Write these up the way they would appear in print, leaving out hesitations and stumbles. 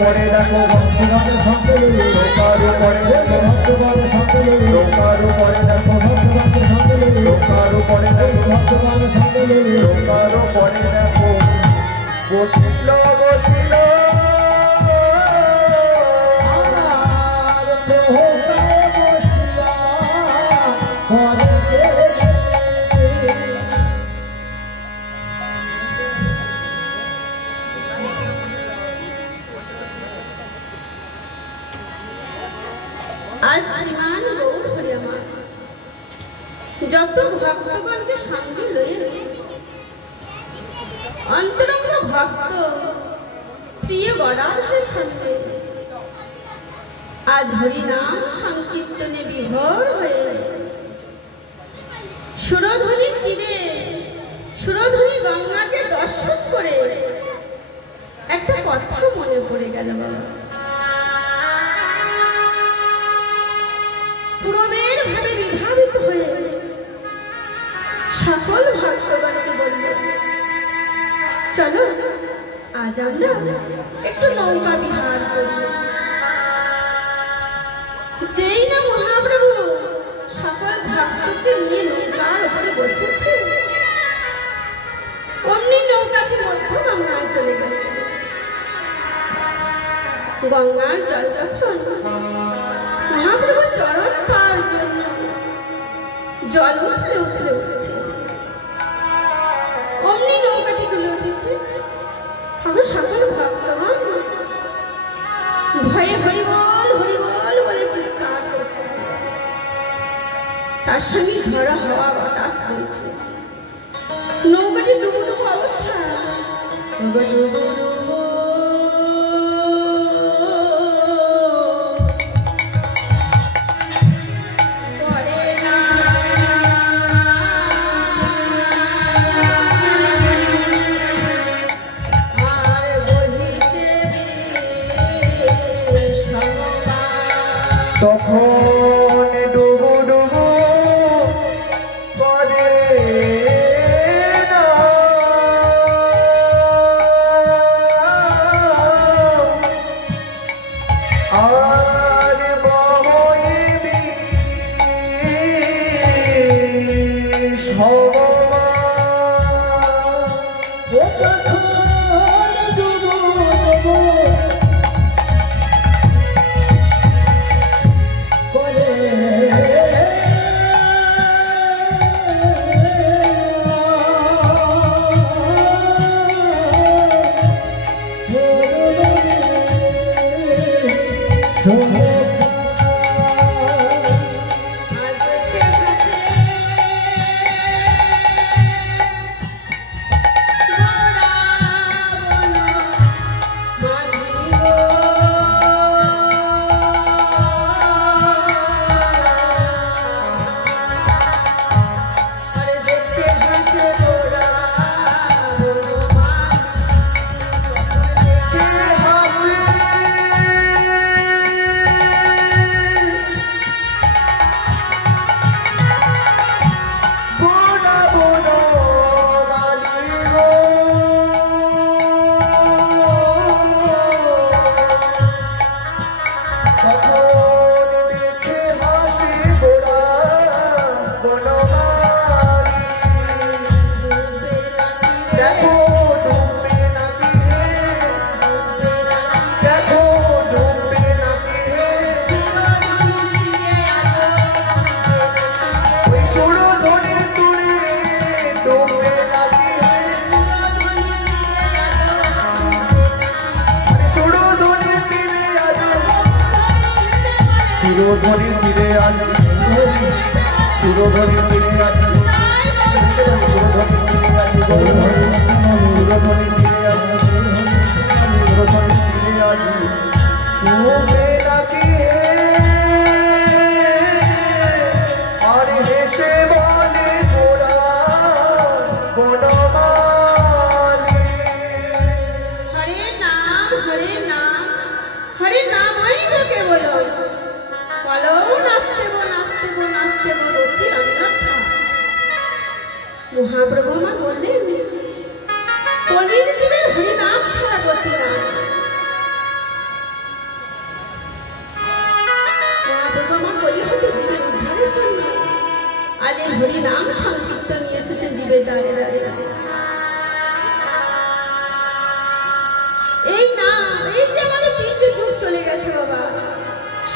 পরে দেখো ভক্তগণের সঙ্গে লোকারু পরে দেখো ভক্তগণের সঙ্গে লোকারু পরে দেখো ভক্তগণের সঙ্গে লোকারু পরে দেখো ভক্তগণের সঙ্গে লোকারু পরে দেখো বসিল বসিল आज श्रीमान गौर हरियामा जत भक्तगण के सामने लये अंतरंग भक्त प्रिय गणाधर सामने आज हरिनाम संकीर्तने विभोर हये सुरध्वनि तीरे सुरध्वनि गंगा के दर्शन करे एक कथा मने पड़े गेल बाबा पूर्वेर भावे विभावित हुए सकल भक्तगण के बोलिल चलो आज আমরা একটু নৌকা বিহার করি যেই না মহাপ্রভু সকল ভক্তকে নিয়ে নৌকার উপরে বসেছে অমনি নৌকাটি মধ্যম আমরা চলে যাচ্ছি গঙ্গার জল যখন महाप्रभु चरण पार जल उठले उठले उठছে অমনি নৌকাটি তুলে উঠেছে তখন সকল ভক্তগণ ভয়ে হরিবল হরিবল বলে চিৎকার করছে তার সঙ্গে ঝড় হাওয়া বাতাস বইছে নৌকাটি ডুবো ডুবো অবস্থা ডুবো ডুবো তখন ডুবু ডুবু করে না আর বহইবি সমমা Yeah. সুরধরি তীরে আজ সুরধরি তীরে আজ সুরধরি তীরে আজ সুরধরি তীরে আজ সুরধরি তীরে আজ তোকে ডাকে আর হেসে বলে গোড়া বনমালী হরে নাম হরে নাম হরে নামই তোকে বলো বলো নাচতে গো নাচতে গো নাচতে গো গতি অন্যথা মহাপ্রভু আমার বললেন কলির দিনের হরি নাম ছাড়া গতি না মহাপ্রভু আমার কলি হতে জীবের উদ্ধারের জন্য আজ এই হরি নাম সংকীর্তন নিয়ে এসেছে জীবে দাঁড়িয়ে দাঁড়িয়ে এই নাম এই যে আমাদের তিনটে যুগ চলে গেছে বাবা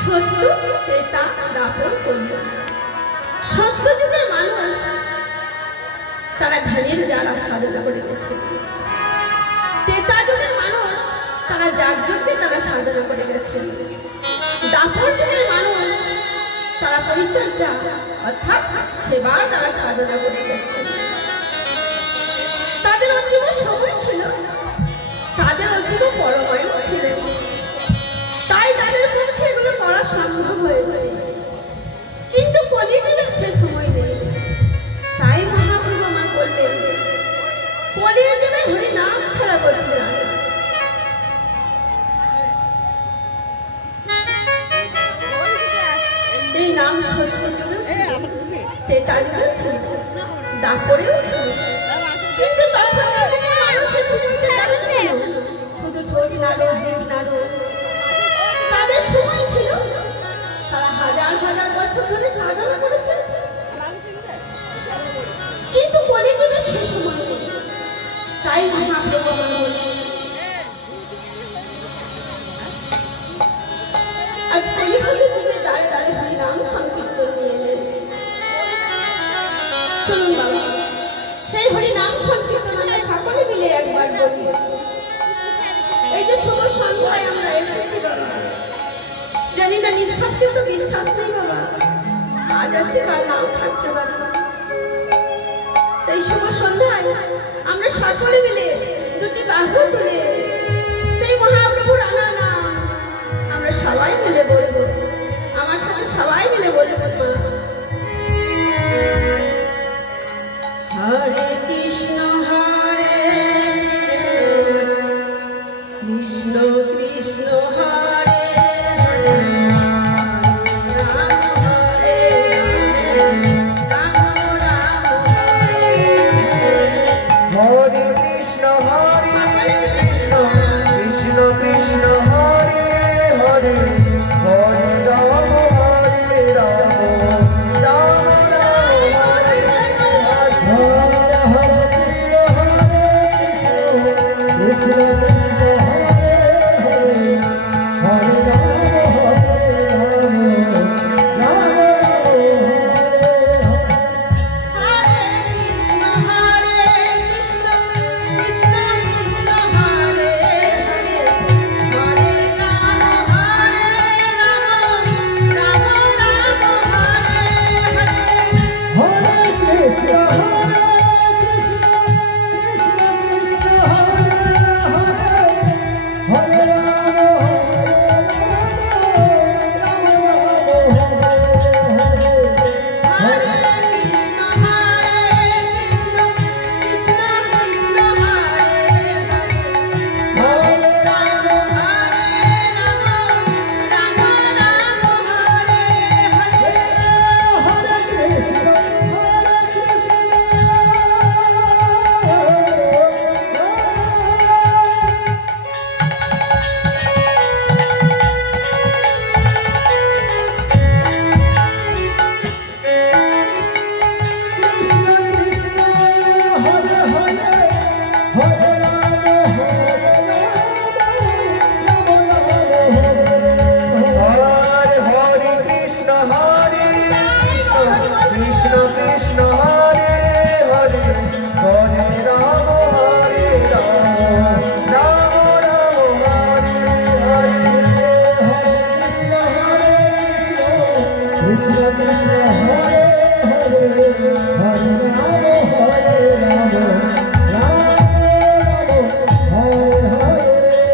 সত্য ত্রেতা দাপর কলিযুগ সত্য যুগের মানুষ তারা ধ্যানের দ্বারা সাধনা করে গেছে ত্রেতা যুগের মানুষ তারা যাগযজ্ঞে তারা সাধনা করে গেছে দাপর যুগের মানুষ তারা পরিচর্যা অর্থাৎ সেবার তারা সাধনা করে গেছে তাদের অন্তিম সময় ছিল তাদের অন্তিম পরমায়ু ছিলেন তাই তাদের পক্ষে এগুলো করা সম্ভব হয়েছে কিন্তু কলিযুগের সে সময় নেই তাই মহাপ্রভু আমার বললেন কলিযুগের হরি নাম ছাড়া করতে না এই নাম সত্য যুগেও ছিল ত্রেতা যুগেও ছিল দাপরেও ছিল কিন্তু তখনকার দিনে মানুষের সময়তে জানেন কেন শুধু ঠোঁট নাড়ো জিভ নাড়ো তাদের সময় ছিল তারা হাজার হাজার বছর ধরে সাধনা করেছে কিন্তু কলিযুগে সে সময় নেই তাই মহাপ্রভু আমার বললেন আজ কলিযুগে তুমি দাঁড়িয়ে দাঁড়িয়ে হরি নাম সংকীর্তন নিয়ে এলেন চলুন বাবা সেই হরি নাম সংকীর্তন আমরা সকলে মিলে একবার বলি এই যে শুভ সন্ধ্যায় আমরা এসেছি বাবা জানি না নিঃশ্বাসকে তো বিশ্বাস নেই বাবা আজ আছে কাল নাও থাকতে পারে এই শুভ সন্ধ্যায় আমরা সকলে মিলে দুটি বাহু তুলে সেই মহাপ্রভুর আনা নাম আমরা সবাই মিলে